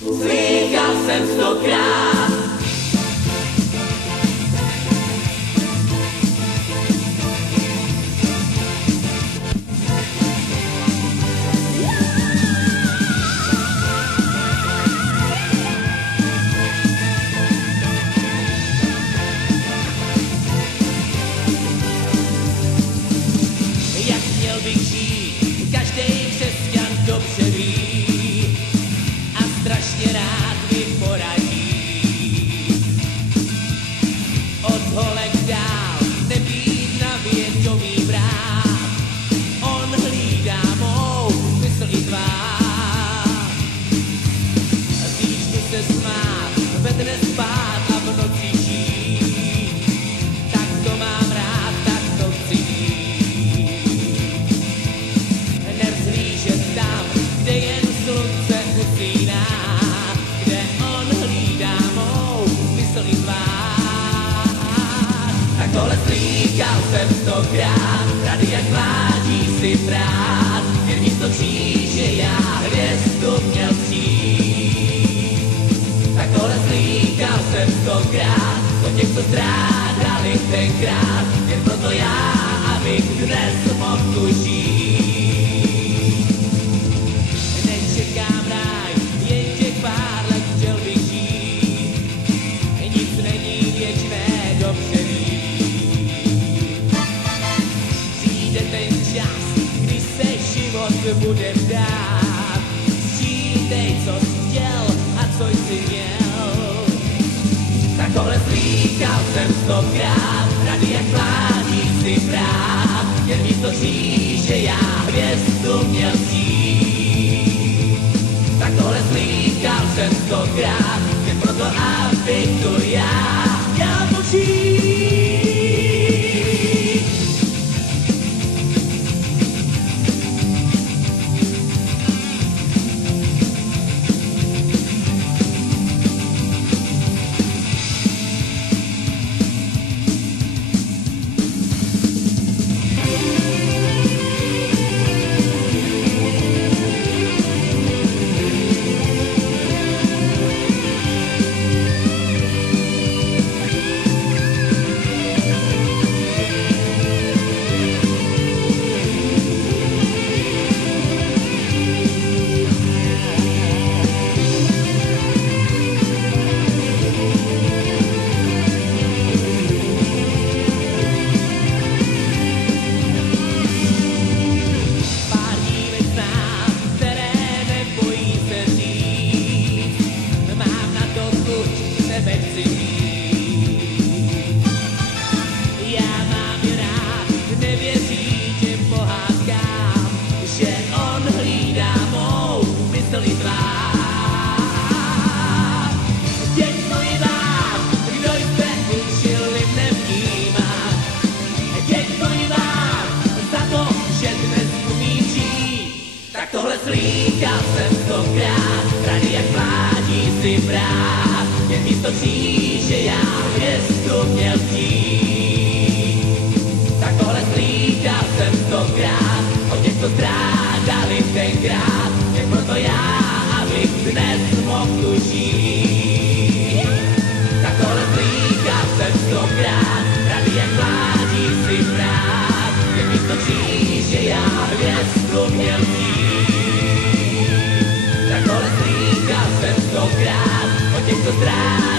Slýchal jsem stokrát. Jak měl bych žít, každej křesťan dobře ví a strašně rád mi poradí. Od holek dál nebýt na vědomí brát, on hlídá mou mysl i tvár. Víš mi se smát, ve dne spát a v noci žít, tak to mám rád, tak to chci mít. Nevzhlížet tam, kde jen slunce usíná, kde on hlídá mou mysl i tvár. Tak tohle slýchal jsem stokrát, rady jak mládí si prát, jen místo kříže já hvězdu měl přijít. Tak tohle slýchal jsem stokrát, o těch, co strádali tenkrát, jen proto já, abych dnes mohl tu žít. Nečekám ráj, jen těch pár let chtěl bych žít. Nic není věčné, dobře víš. Přijde ten čas, kdy se život bude vdát. Sčítej, co jsi chtěl a co jsi měl. Tak tohle slýchal jsem stokrát, rady jak mládí si prát, jen místo kříže já hvězdu měl přijít. Tak tohle slýchal jsem stokrát, jen proto, abych tu já měl počít. Slýchal jsem stokrát, rady jak mládí si brát, jen místo kříže já hvězdu měl přijít. Tak tohle slýchal jsem stokrát, o těch, co strádali tenkrát, jen proto já, abych dnes mohl tu žít. Tak tohle slýchal jsem stokrát, rady jak mládí si brát, jen místo kříže já hvězdu měl přijít. Tak tohle slýchal jsem stokrát, o těch, co strádali